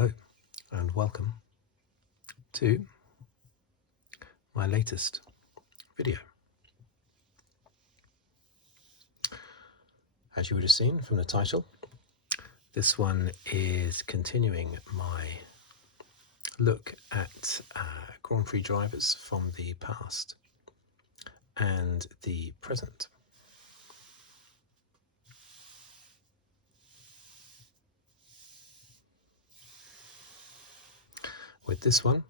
Hello and welcome to my latest video. As you would have seen from the title, this one is continuing my look at Grand Prix drivers from the past and the present. With this one,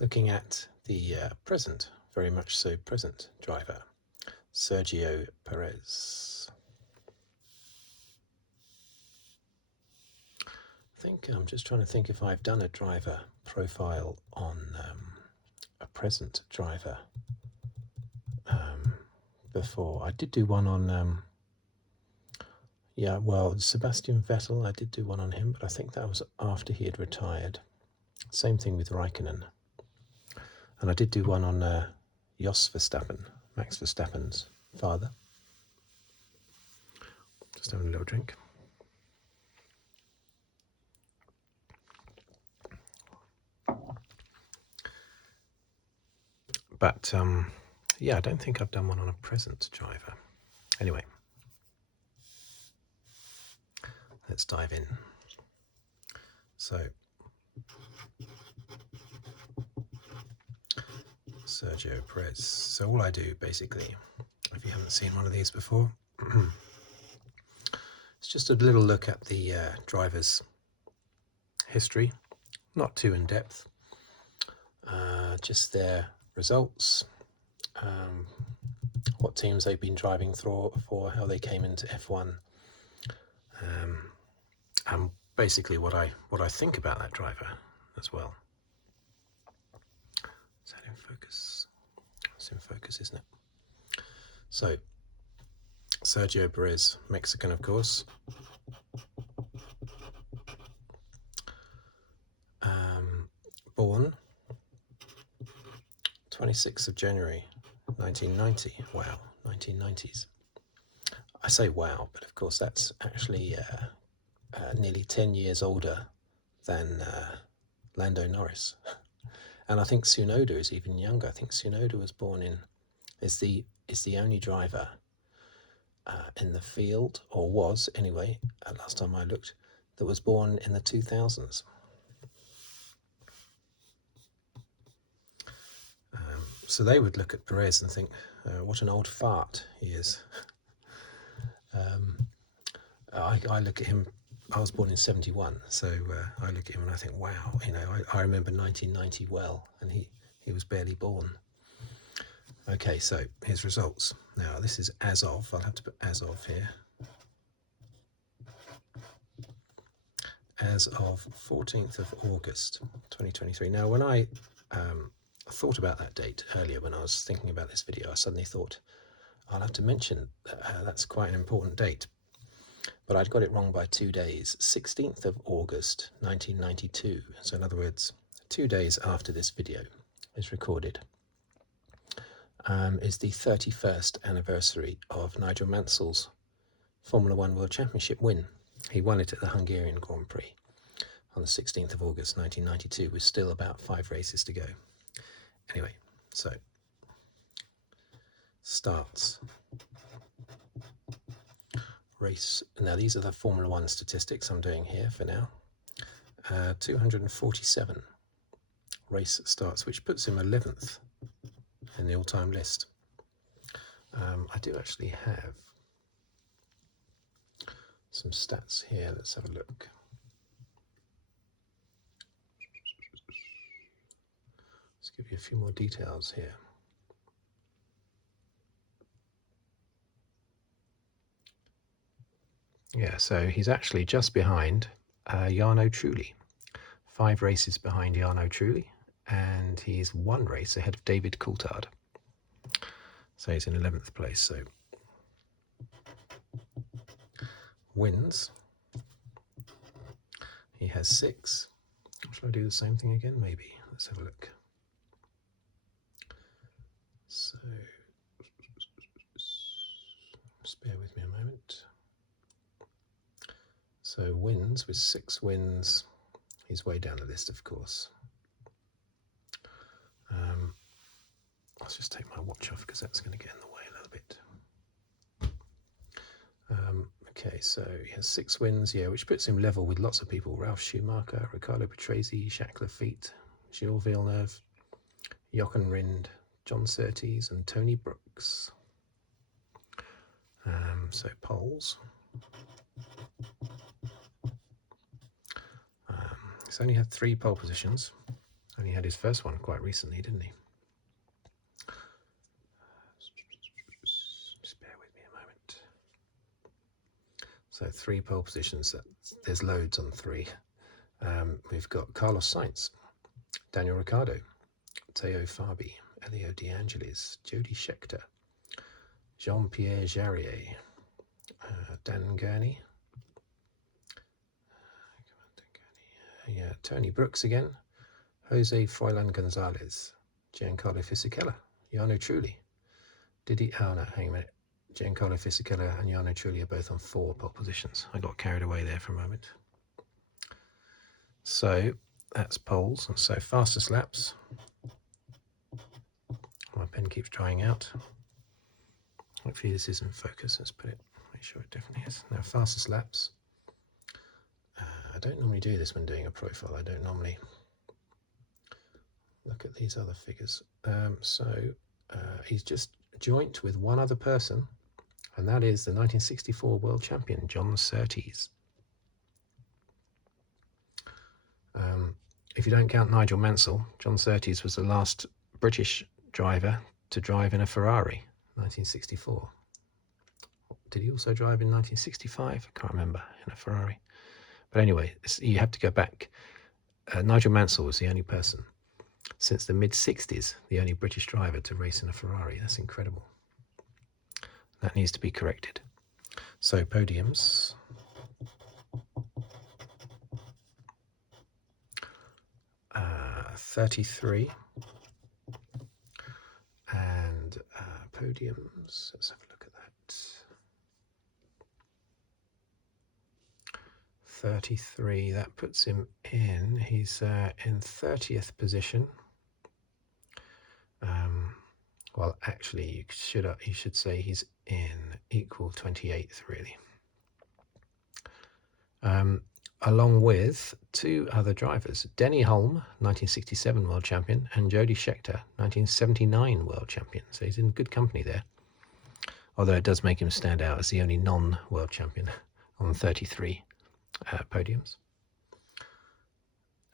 looking at the present, very much so present driver, Sergio Perez. I'm just trying to think if I've done a driver profile on a present driver before. I did do one on Sebastian Vettel. I did do one on him, but I think that was after he had retired. Same thing with Räikkönen. And I did do one on Jos Verstappen, Max Verstappen's father. Just having a little drink. But yeah, I don't think I've done one on a present driver. Anyway, let's dive in. So, Sergio Perez. So all I do basically, if you haven't seen one of these before, it's just a little look at the driver's history, not too in depth, just their results, what teams they've been driving for, how they came into F1, and basically what I think about that driver as well. Is that in focus? It's in focus, isn't it? So, Sergio Perez, Mexican, of course. Born 26th of January 1990. Wow, 1990s. I say wow, but of course that's actually nearly 10 years older than Lando Norris. And I think Tsunoda is even younger. I think Tsunoda was born is the only driver in the field, or was anyway, last time I looked, that was born in the 2000s. So they would look at Perez and think, what an old fart he is. I look at him, I was born in 71, so I look at him and I think, wow, I remember 1990 well, and he was barely born. Okay, so his results. Now, this is as of, I'll have to put as of here. As of 14th of August, 2023. Now, when I thought about that date earlier, when I was thinking about this video, I suddenly thought, I'll have to mention that's quite an important date. But I'd got it wrong by 2 days. 16th of August, 1992. So in other words, 2 days after this video is recorded, is the 31st anniversary of Nigel Mansell's Formula One World Championship win. He won it at the Hungarian Grand Prix on the 16th of August, 1992, with still about 5 races to go. Anyway, so starts. Race. Now these are the Formula One statistics I'm doing here for now. 247 race starts, which puts him 11th in the all-time list. I do actually have some stats here. Let's have a look. Let's give you a few more details here. Yeah, so he's actually just behind Jarno Trulli. 5 races behind Jarno Trulli, and he's 1 race ahead of David Coulthard. So he's in 11th place. So wins, he has 6. Shall I do the same thing again? Maybe. Let's have a look. So just bear with me a moment. So wins, with 6 wins, he's way down the list, of course. Let's just take my watch off because that's going to get in the way a little bit. Okay, so he has 6 wins, yeah, which puts him level with lots of people. Ralf Schumacher, Riccardo Patrese, Jacques Lafitte, Gilles Villeneuve, Jochen Rindt, John Surtees and Tony Brooks. So poles. He's only had 3 pole positions. Only had his first one quite recently, didn't he? Just bear with me a moment. So 3 pole positions. There's loads on 3. We've got Carlos Sainz, Daniel Ricciardo, Teo Fabi, Elio De Angelis, Jody Scheckter, Jean-Pierre Jarier, Dan Gurney, Tony Brooks again, Jose Froilan Gonzalez, Giancarlo Fisichella, Jarno Trulli. Hang a minute. Giancarlo Fisichella and Jarno Trulli are both on 4 pole positions. I got carried away there for a moment. So that's poles. So fastest laps. My pen keeps drying out. Hopefully this is in focus. Let's put it, make sure it definitely is. Now fastest laps. I don't normally do this when doing a profile. I don't normally look at these other figures. He's just joint with one other person, and that is the 1964 world champion, John Surtees. If you don't count Nigel Mansell, John Surtees was the last British driver to drive in a Ferrari, 1964. Did he also drive in 1965? I can't remember, in a Ferrari. But anyway, you have to go back. Nigel Mansell was the only person since the mid-60s, the only British driver to race in a Ferrari. That's incredible. That needs to be corrected. So podiums. 33. And podiums, let's have a look at that. 33, that puts him in, he's in 30th position. Well, actually, you should say he's in equal 28th, really. Along with 2 other drivers, Denny Hulme, 1967 world champion, and Jody Scheckter, 1979 world champion. So he's in good company there. Although it does make him stand out as the only non-world champion on 33 podiums.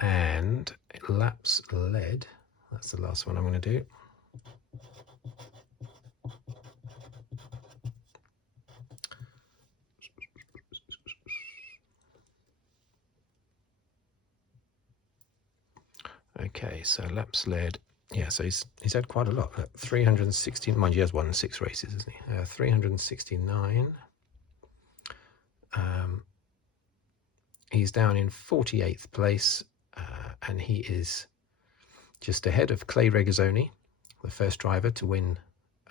And laps led, that's the last one I'm going to do. Okay, so laps led, yeah, so he's had quite a lot. 316, mind you, he has won 6 races, isn't he? 369. He's down in 48th place, and he is just ahead of Clay Regazzoni, the first driver to win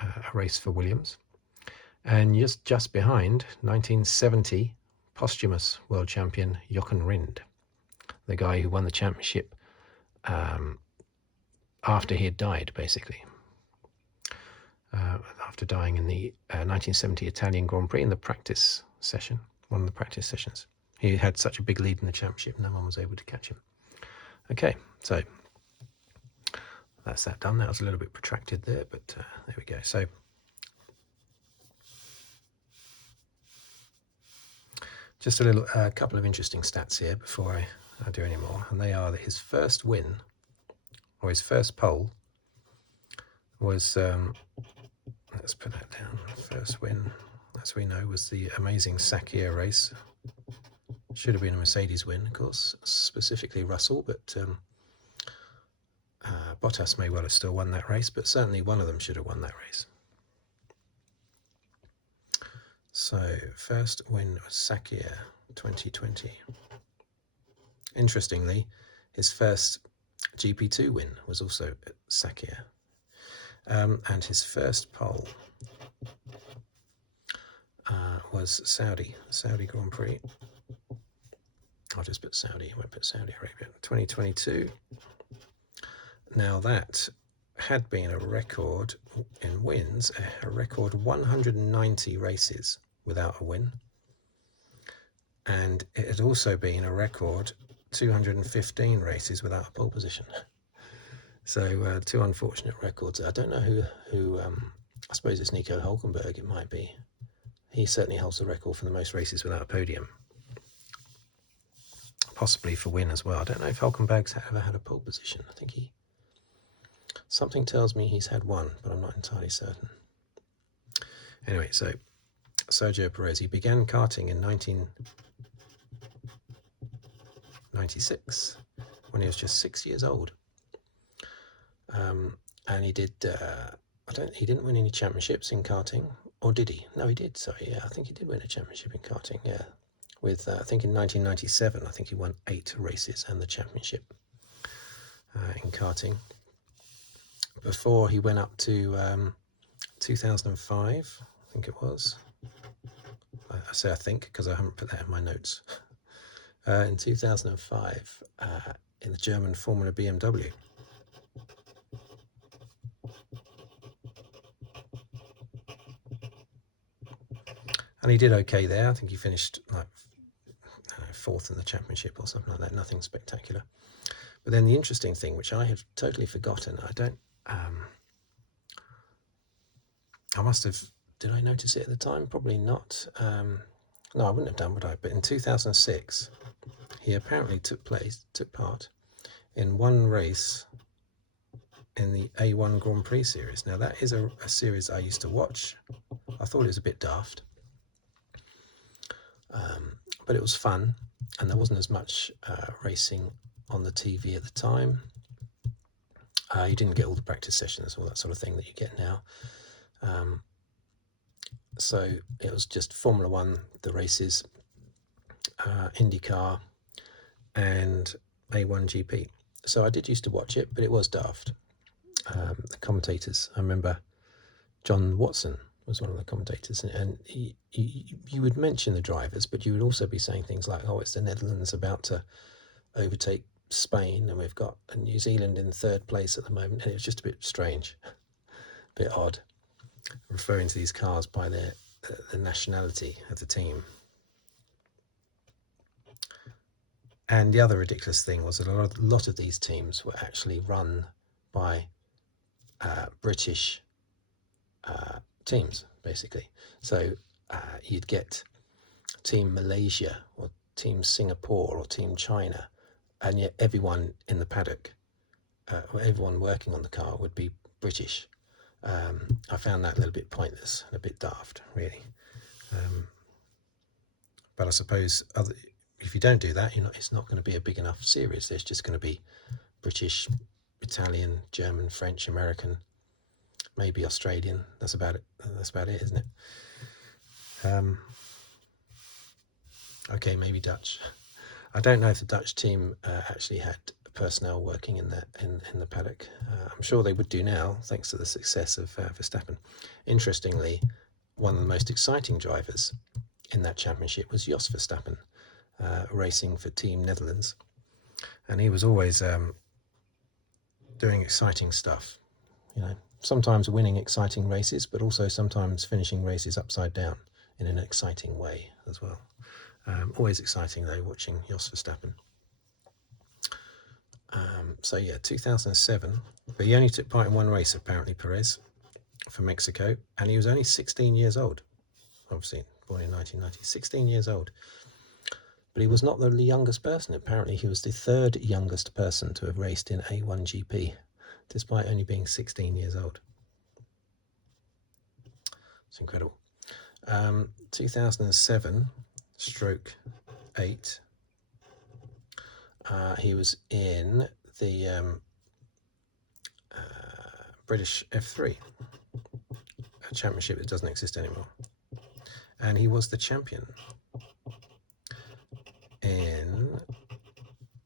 a race for Williams, and just behind 1970 posthumous world champion Jochen Rindt, the guy who won the championship after he had died, basically. After dying in the 1970 Italian Grand Prix in the practice session, one of the practice sessions. He had such a big lead in the championship, no one was able to catch him. Okay, so that's that done. That was a little bit protracted there, but there we go. So just a couple of interesting stats here before I do any more, and they are that his first win, or his first pole, was, let's put that down, first win, as we know, was the amazing Sakir race. Should have been a Mercedes win, of course, specifically Russell, but Bottas may well have still won that race, but certainly one of them should have won that race. So, first win was Sakir, 2020. Interestingly, his first GP2 win was also at Sakir. And his first pole was Saudi Grand Prix. I'll just put Saudi. I won't put Saudi Arabia. 2022. Now that had been a record in wins, a record 190 races without a win. And it had also been a record 215 races without a pole position. So two unfortunate records. I don't know who I suppose it's Nico Hülkenberg, it might be. He certainly holds the record for the most races without a podium. Possibly for win as well. I don't know if Hülkenberg's ever had a pole position. I think something tells me he's had one, but I'm not entirely certain. Anyway, so Sergio Perez, he began karting in 1996 when he was just 6 years old. And he did, he didn't win any championships in karting, or did he? No, he did, sorry, yeah, I think he did win a championship in karting, yeah. With, I think in 1997, I think he won 8 races and the championship in karting. Before he went up to 2005, I think it was. I say I think because I haven't put that in my notes. In 2005, in the German Formula BMW. And he did okay there. I think he finished like fourth in the championship or something like that. Nothing spectacular. But then the interesting thing, which I have totally forgotten, I must have, did I notice it at the time? Probably not. No, I wouldn't have done, would I? But in 2006, he apparently took part in one race in the A1 Grand Prix series. Now that is a series I used to watch. I thought it was a bit daft. But it was fun, and there wasn't as much racing on the TV at the time. You didn't get all the practice sessions, all that sort of thing that you get now. So it was just Formula One, the races, IndyCar, and A1 GP. So I did used to watch it, but it was daft. The commentators, I remember John Watson was one of the commentators, and you would mention the drivers, but you would also be saying things like, oh, it's the Netherlands about to overtake Spain, and we've got New Zealand in third place at the moment, and it was just a bit strange, a bit odd, referring to these cars by the nationality of the team. And the other ridiculous thing was that a lot of these teams were actually run by British teams, basically. So you'd get Team Malaysia or Team Singapore or Team China, and yet everyone in the paddock, or everyone working on the car would be British. I found that a little bit pointless and a bit daft, really. But I suppose if you don't do that, it's not going to be a big enough series. There's just going to be British, Italian, German, French, American, maybe Australian. That's about it. That's about it, isn't it? Okay, maybe Dutch. I don't know if the Dutch team actually had personnel working in the paddock. I'm sure they would do now, thanks to the success of Verstappen. Interestingly, one of the most exciting drivers in that championship was Jos Verstappen, racing for Team Netherlands, and he was always doing exciting stuff. Sometimes winning exciting races, but also sometimes finishing races upside down in an exciting way as well. Always exciting though, watching Jos Verstappen. So yeah, 2007, but he only took part in one race, apparently, Perez, for Mexico, and he was only 16 years old, obviously born in 1990, 16 years old. But he was not the youngest person. Apparently he was the third youngest person to have raced in A1 GP, despite only being 16 years old. It's incredible. 2007/8, he was in the British F3, a championship that doesn't exist anymore. And he was the champion in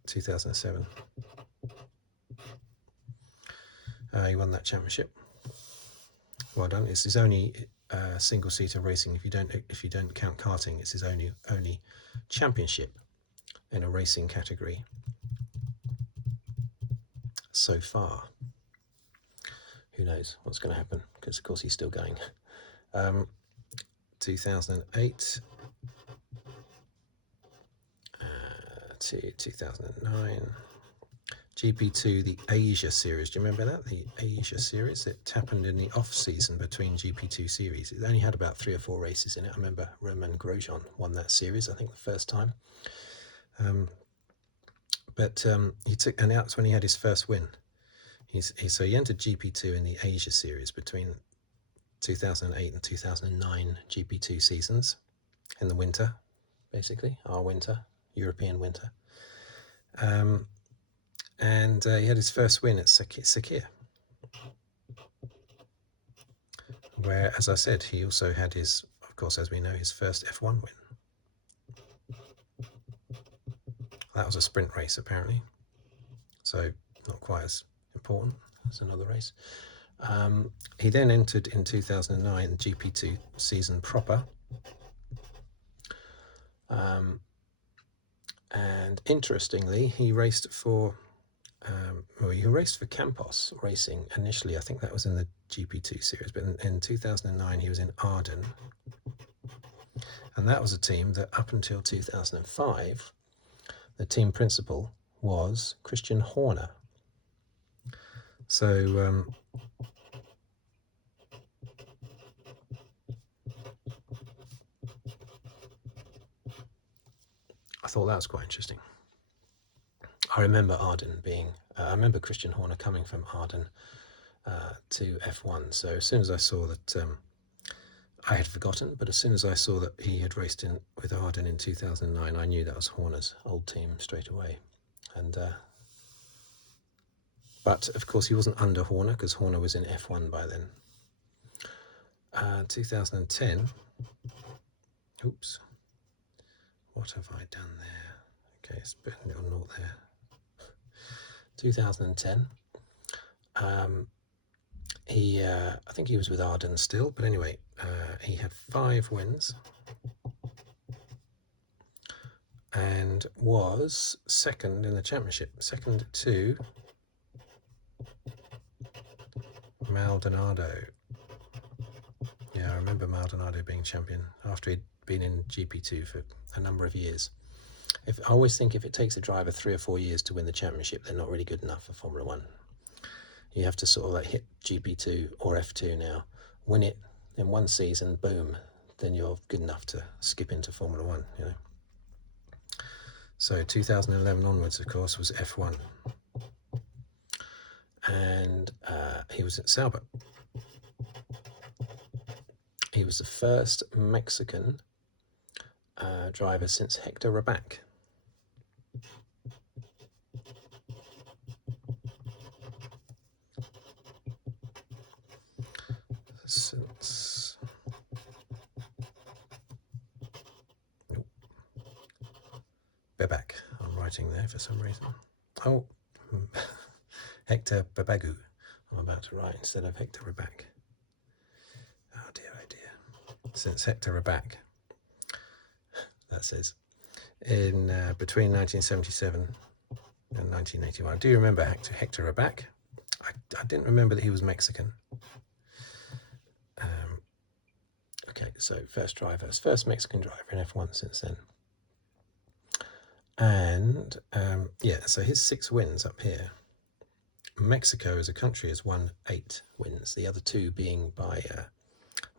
2007. He won that championship. Well done. It's his only single-seater racing. If you don't count karting, it's his only championship in a racing category so far. Who knows what's going to happen, because of course he's still going. 2008 to 2009. GP2, the Asia Series. Do you remember that? The Asia Series? It happened in the off-season between GP2 series. It only had about 3 or 4 races in it. I remember Romain Grosjean won that series, I think, the first time. He took, and that's when he had his first win. So he entered GP2 in the Asia Series between 2008 and 2009 GP2 seasons in the winter, basically, our winter, European winter. And he had his first win at Sakir, where, as I said, he also had his, of course, as we know, his first F1 win. That was a sprint race, apparently, so not quite as important as another race. He then entered in 2009 the GP2 season proper. And interestingly, he raced for Campos Racing initially. I think that was in the GP2 series, but in 2009 he was in Arden, and that was a team that up until 2005 the team principal was Christian Horner. So I thought that was quite interesting. I remember Arden being, I remember Christian Horner coming from Arden to F1. So as soon as I saw that, I had forgotten, but as soon as I saw that he had raced with Arden in 2009, I knew that was Horner's old team straight away. And but of course he wasn't under Horner, because Horner was in F1 by then. 2010. Oops. What have I done there? Okay, it's a little note there. 2010. I think he was with Arden still, but anyway, he had 5 wins and was second in the championship, second to Maldonado. Yeah, I remember Maldonado being champion after he'd been in GP2 for a number of years. I always think if it takes a driver 3 or 4 years to win the championship, they're not really good enough for Formula One. You have to sort of like hit GP2 or F2 now, win it in one season, boom, then you're good enough to skip into Formula One, you know. So 2011 onwards, of course, was F1. And he was at Sauber. He was the first Mexican driver since Hector Rabac. Since Babac, I'm writing there for some reason. Oh, Hector Babagu, I'm about to write instead of Hector Rabac. Oh dear, oh dear. Since Hector Rabac, that says, in between 1977 and 1981. I do remember Hector Rabac. I didn't remember that he was Mexican. Okay, so first Mexican driver in F1 since then. And yeah, so his 6 wins up here. Mexico as a country has won 8 wins, the other 2 being by,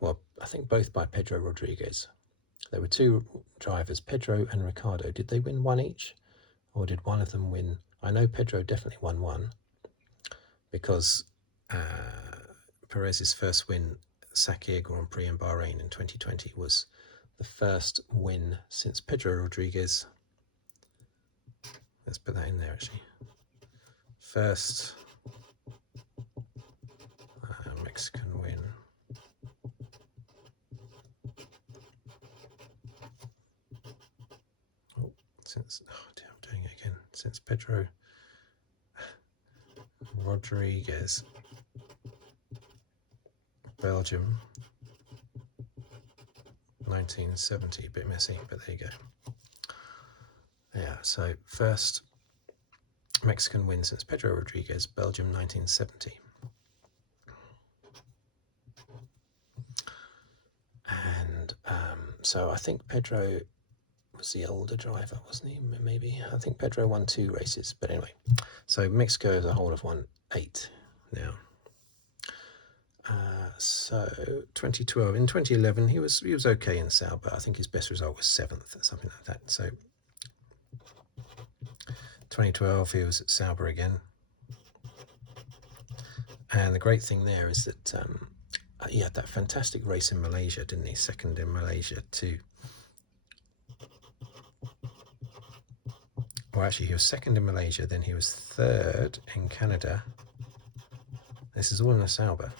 well, I think both by Pedro Rodriguez. There were 2 drivers, Pedro and Ricciardo. Did they win 1 each? Or did one of them win? I know Pedro definitely won 1, because Perez's first win, Sakir Grand Prix in Bahrain in 2020, was the first win since Pedro Rodriguez. Let's put that in there actually. First Mexican win. Oh, dear, I'm doing it again. Since Pedro Rodriguez, Belgium, 1970. A bit messy, but there you go. Yeah, so first Mexican win since Pedro Rodriguez, Belgium 1970. And so I think Pedro was the older driver, wasn't he? Maybe. I think Pedro won 2 races. But anyway, so Mexico as a whole have won 8 now. So 2012, in 2011 he was okay in Sauber. I think his best result was 7th or something like that. So 2012 he was at Sauber again. And the great thing there is that he had that fantastic race in Malaysia, didn't he? Second in Malaysia too. Well, actually, he was second in Malaysia, then he was third in Canada. This is all in a Sauber.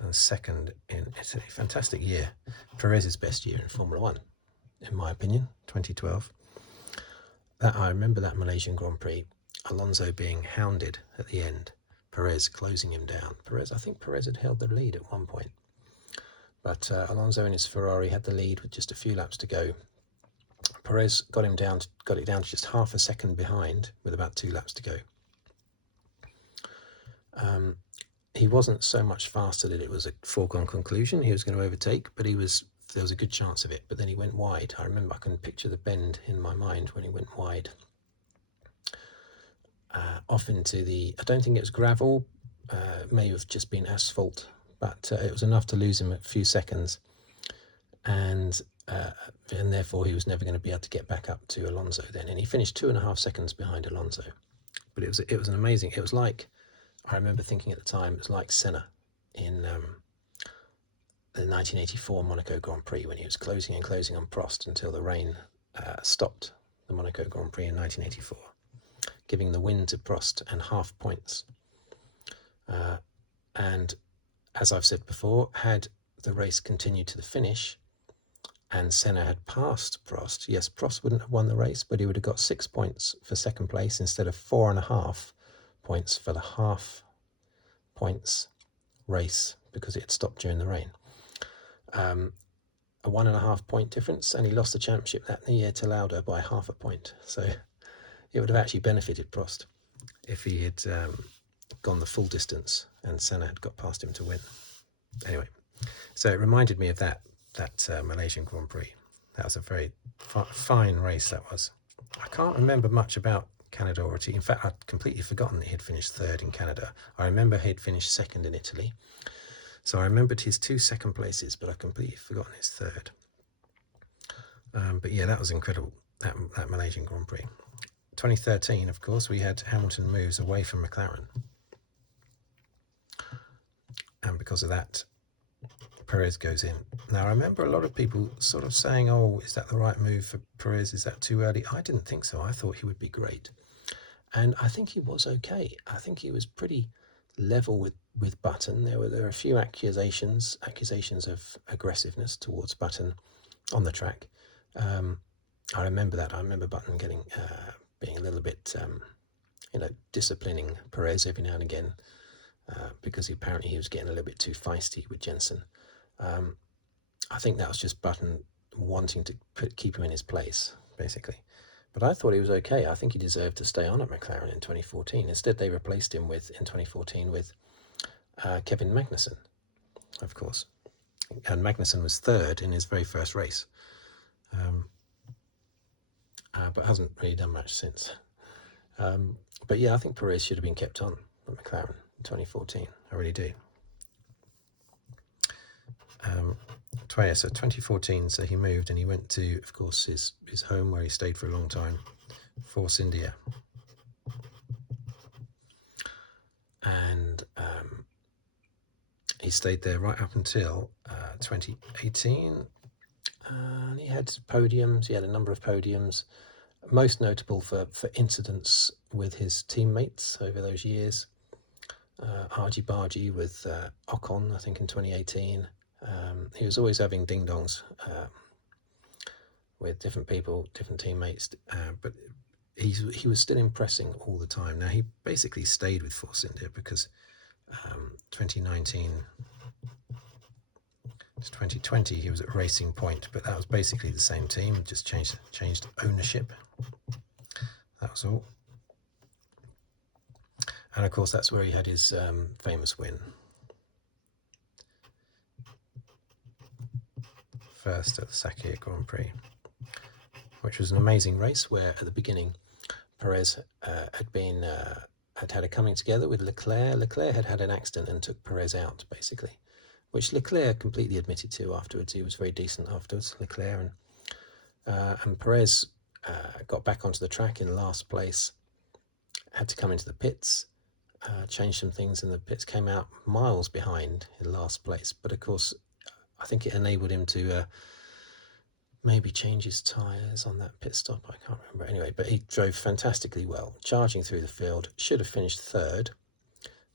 And second in Italy. Fantastic year. Perez's best year in Formula One, in my opinion, 2012. I remember that Malaysian Grand Prix, Alonso being hounded at the end, Perez closing him down. I think Perez had held the lead at one point. But Alonso in his Ferrari had the lead with just a few laps to go. Perez got it down to just half a second behind with about 2 laps to go. He wasn't so much faster that it was a foregone conclusion. He was going to overtake, but there was a good chance of it. But then he went wide. I remember, I can picture the bend in my mind when he went wide. Off into I don't think it was gravel, may have just been asphalt, but it was enough to lose him a few seconds. And therefore he was never going to be able to get back up to Alonso then. And he finished 2.5 seconds behind Alonso. But it was an amazing, it was like, I remember thinking at the time, it was like Senna in the 1984 Monaco Grand Prix when he was closing on Prost until the rain stopped the Monaco Grand Prix in 1984, giving the win to Prost and half points. And as I've said before, had the race continued to the finish and Senna had passed Prost, yes, Prost wouldn't have won the race, but he would have got 6 points for second place instead of 4.5 points for the half points race because it had stopped during the rain. A 1.5 point difference, and he lost the championship that year to Lauda by 0.5 point. So it would have actually benefited Prost if he had gone the full distance and Senna had got past him to win. Anyway, so it reminded me of that Malaysian Grand Prix. That was a very fine race, that was. I can't remember much about Canada or Italy. In fact, I'd completely forgotten that he'd finished 3rd in Canada. I remember he'd finished 2nd in Italy. So I remembered his 2 second places, but I've completely forgotten his 3rd. But yeah, that was incredible, that Malaysian Grand Prix. 2013, of course, we had Hamilton moves away from McLaren. And because of that, Perez goes in. Now, I remember a lot of people sort of saying, oh, is that the right move for Perez? Is that too early? I didn't think so. I thought he would be great. And I think he was okay. I think he was pretty level with Button. There were a few accusations of aggressiveness towards Button on the track. I remember that. I remember Button being a little bit, disciplining Perez every now and again because apparently he was getting a little bit too feisty with Jensen. I think that was just Button wanting to keep him in his place, basically. But I thought he was okay. I think he deserved to stay on at McLaren in 2014. Instead, they replaced him in 2014 with Kevin Magnussen, of course. And Magnussen was 3rd in his very first race, but hasn't really done much since. But yeah, I think Perez should have been kept on at McLaren in 2014. I really do. So 2014, so he moved and he went to, of course, his home where he stayed for a long time, Force India. And he stayed there right up until 2018. And he had podiums, he had a number of podiums, most notable for incidents with his teammates over those years. Argy-bargy with Ocon, I think in 2018. He was always having ding-dongs with different people, different teammates, but he was still impressing all the time. Now, he basically stayed with Force India because 2019 It's 2020, he was at Racing Point, but that was basically the same team, just changed ownership. That was all. And of course, that's where he had his famous win. First at the Sauber Grand Prix, which was an amazing race where at the beginning Perez had had a coming together with Leclerc. Leclerc had had an accident and took Perez out, basically, which Leclerc completely admitted to afterwards. He was very decent afterwards, Leclerc, and Perez got back onto the track in last place, had to come into the pits, change some things in the pits, came out miles behind in last place, but of course I think it enabled him to maybe change his tyres on that pit stop. I can't remember. Anyway, but he drove fantastically well, charging through the field. Should have finished third,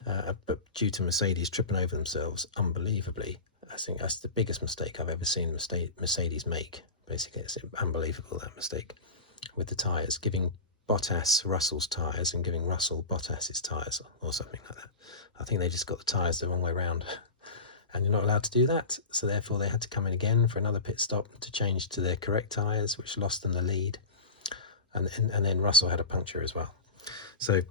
but due to Mercedes tripping over themselves unbelievably, I think that's the biggest mistake I've ever seen Mercedes make. Basically, it's unbelievable, that mistake with the tyres, giving Bottas Russell's tyres and giving Russell Bottas's tyres or something like that. I think they just got the tyres the wrong way around. And you're not allowed to do that, so therefore they had to come in again for another pit stop to change to their correct tyres, which lost them the lead, and then Russell had a puncture as well. So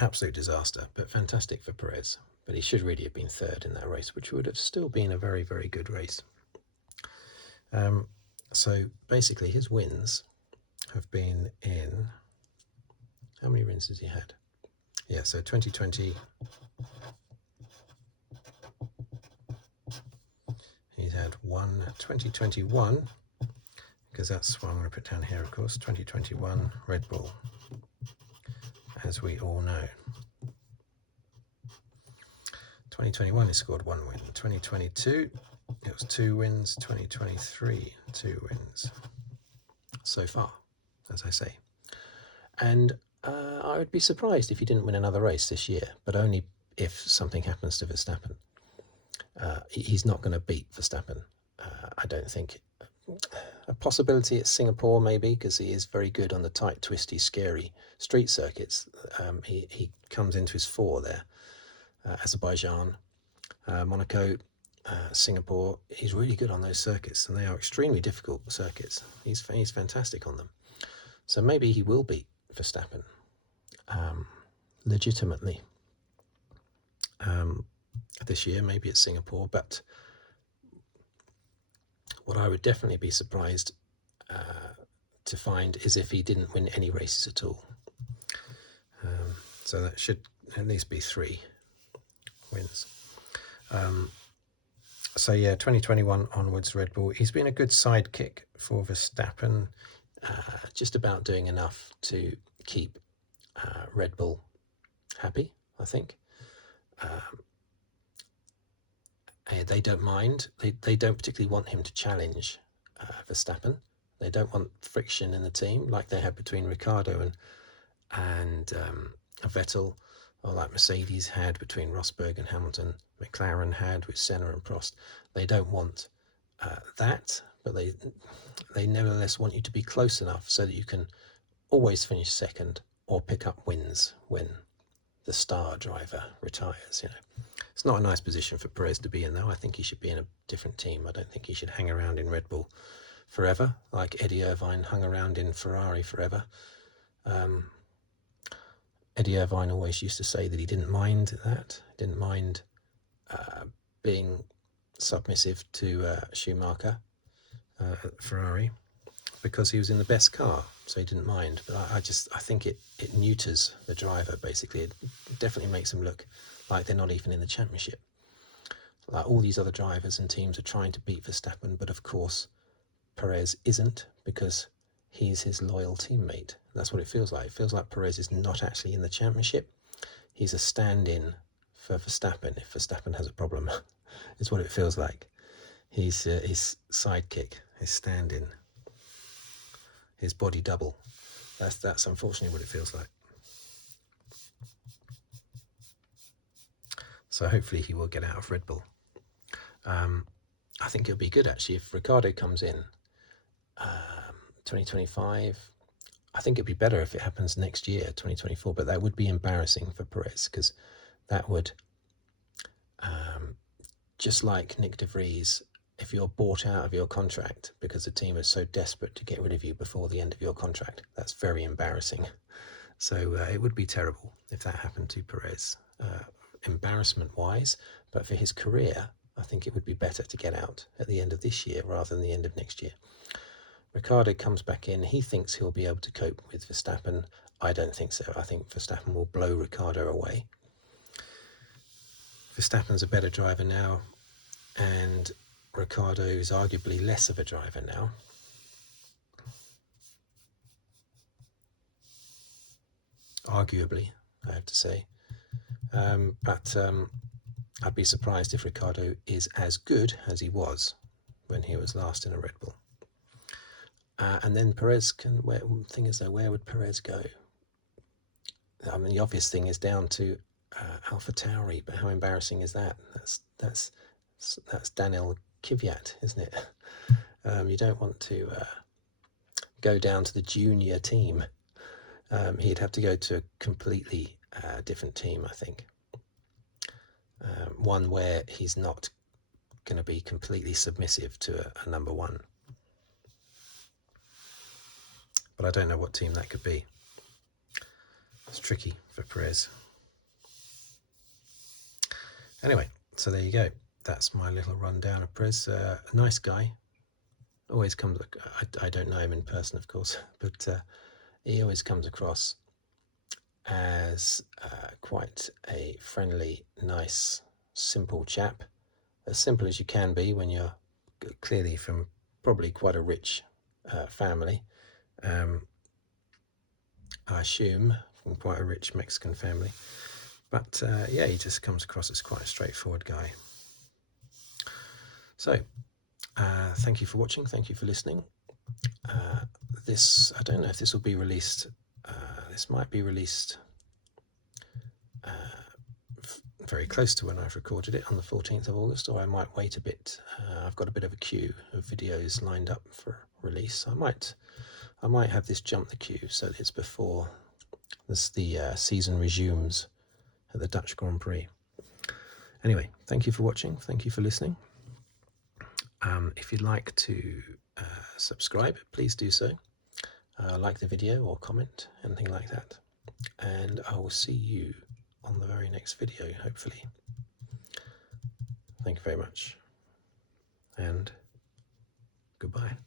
absolute disaster, but fantastic for Perez. But he should really have been third in that race, which would have still been a very, very good race. So basically his wins have been in, how many wins has he had? Yeah, so 2020, he's had one. 2021, because that's what I'm going to put down here, of course, 2021 Red Bull, as we all know. 2021 he scored 1 win. 2022 it was 2 wins. 2023 2 wins so far, as I say. And I would be surprised if he didn't win another race this year, but only if something happens to Verstappen. He's not going to beat Verstappen, I don't think. A possibility at Singapore, maybe, because he is very good on the tight, twisty, scary street circuits. He comes into his 4 there. Azerbaijan, Monaco, Singapore. He's really good on those circuits, and they are extremely difficult circuits. He's fantastic on them. So maybe he will beat Verstappen legitimately this year, maybe at Singapore. But what I would definitely be surprised to find is if he didn't win any races at all. So that should at least be 3 wins. So yeah, 2021 onwards, Red Bull. He's been a good sidekick for Verstappen, just about doing enough to keep Red Bull happy, I think. They don't mind. They don't particularly want him to challenge Verstappen. They don't want friction in the team like they had between Ricciardo and Vettel, or like Mercedes had between Rosberg and Hamilton, McLaren had with Senna and Prost. They don't want that, but they nevertheless want you to be close enough so that you can always finish second or pick up wins when the star driver retires. It's not a nice position for Perez to be in, though. I think he should be in a different team. I don't think he should hang around in Red Bull forever, like Eddie Irvine hung around in Ferrari forever. Eddie Irvine always used to say that he didn't mind that, didn't mind being submissive to Schumacher at Ferrari, because he was in the best car, so he didn't mind. But I think it neuters the driver, basically. It definitely makes them look like they're not even in the championship. Like all these other drivers and teams are trying to beat Verstappen, but of course Perez isn't, because he's his loyal teammate. That's what it feels like. It feels like Perez is not actually in the championship. He's a stand-in for Verstappen if Verstappen has a problem, is what it feels like. He's his sidekick, his stand-in, his body double. That's unfortunately what it feels like. So hopefully he will get out of Red Bull. I think it'll be good, actually, if Ricciardo comes in 2025. I think it'd be better if it happens next year, 2024, but that would be embarrassing for Perez, because that would just like Nick de Vries, if you're bought out of your contract because the team is so desperate to get rid of you before the end of your contract, that's very embarrassing. So it would be terrible if that happened to Perez, embarrassment-wise. But for his career, I think it would be better to get out at the end of this year rather than the end of next year. Ricciardo comes back in. He thinks he'll be able to cope with Verstappen. I don't think so. I think Verstappen will blow Ricciardo away. Verstappen's a better driver now, and Ricciardo is arguably less of a driver now. Arguably, I have to say. But I'd be surprised if Ricciardo is as good as he was when he was last in a Red Bull. And then Perez can. Thing is though, where would Perez go? I mean, the obvious thing is down to AlphaTauri, but how embarrassing is that? That's Daniel Kvyat, isn't it? You don't want to go down to the junior team. He'd have to go to a completely different team, I think. One where he's not going to be completely submissive to a number one. But I don't know what team that could be. It's tricky for Perez. Anyway, so there you go. That's my little rundown of Perez. A nice guy. Always comes. I don't know him in person, of course, but he always comes across as quite a friendly, nice, simple chap. As simple as you can be when you're clearly from probably quite a rich family. I assume from quite a rich Mexican family. But yeah, he just comes across as quite a straightforward guy. So, thank you for watching. Thank you for listening. I don't know if this will be released. This might be released very close to when I've recorded it on the 14th of August, or I might wait a bit. I've got a bit of a queue of videos lined up for release. I might have this jump the queue so that it's before the season resumes at the Dutch Grand Prix. Anyway, thank you for watching. Thank you for listening. If you'd like to subscribe, please do so. Like the video or comment, anything like that. And I will see you on the very next video, hopefully. Thank you very much. And goodbye.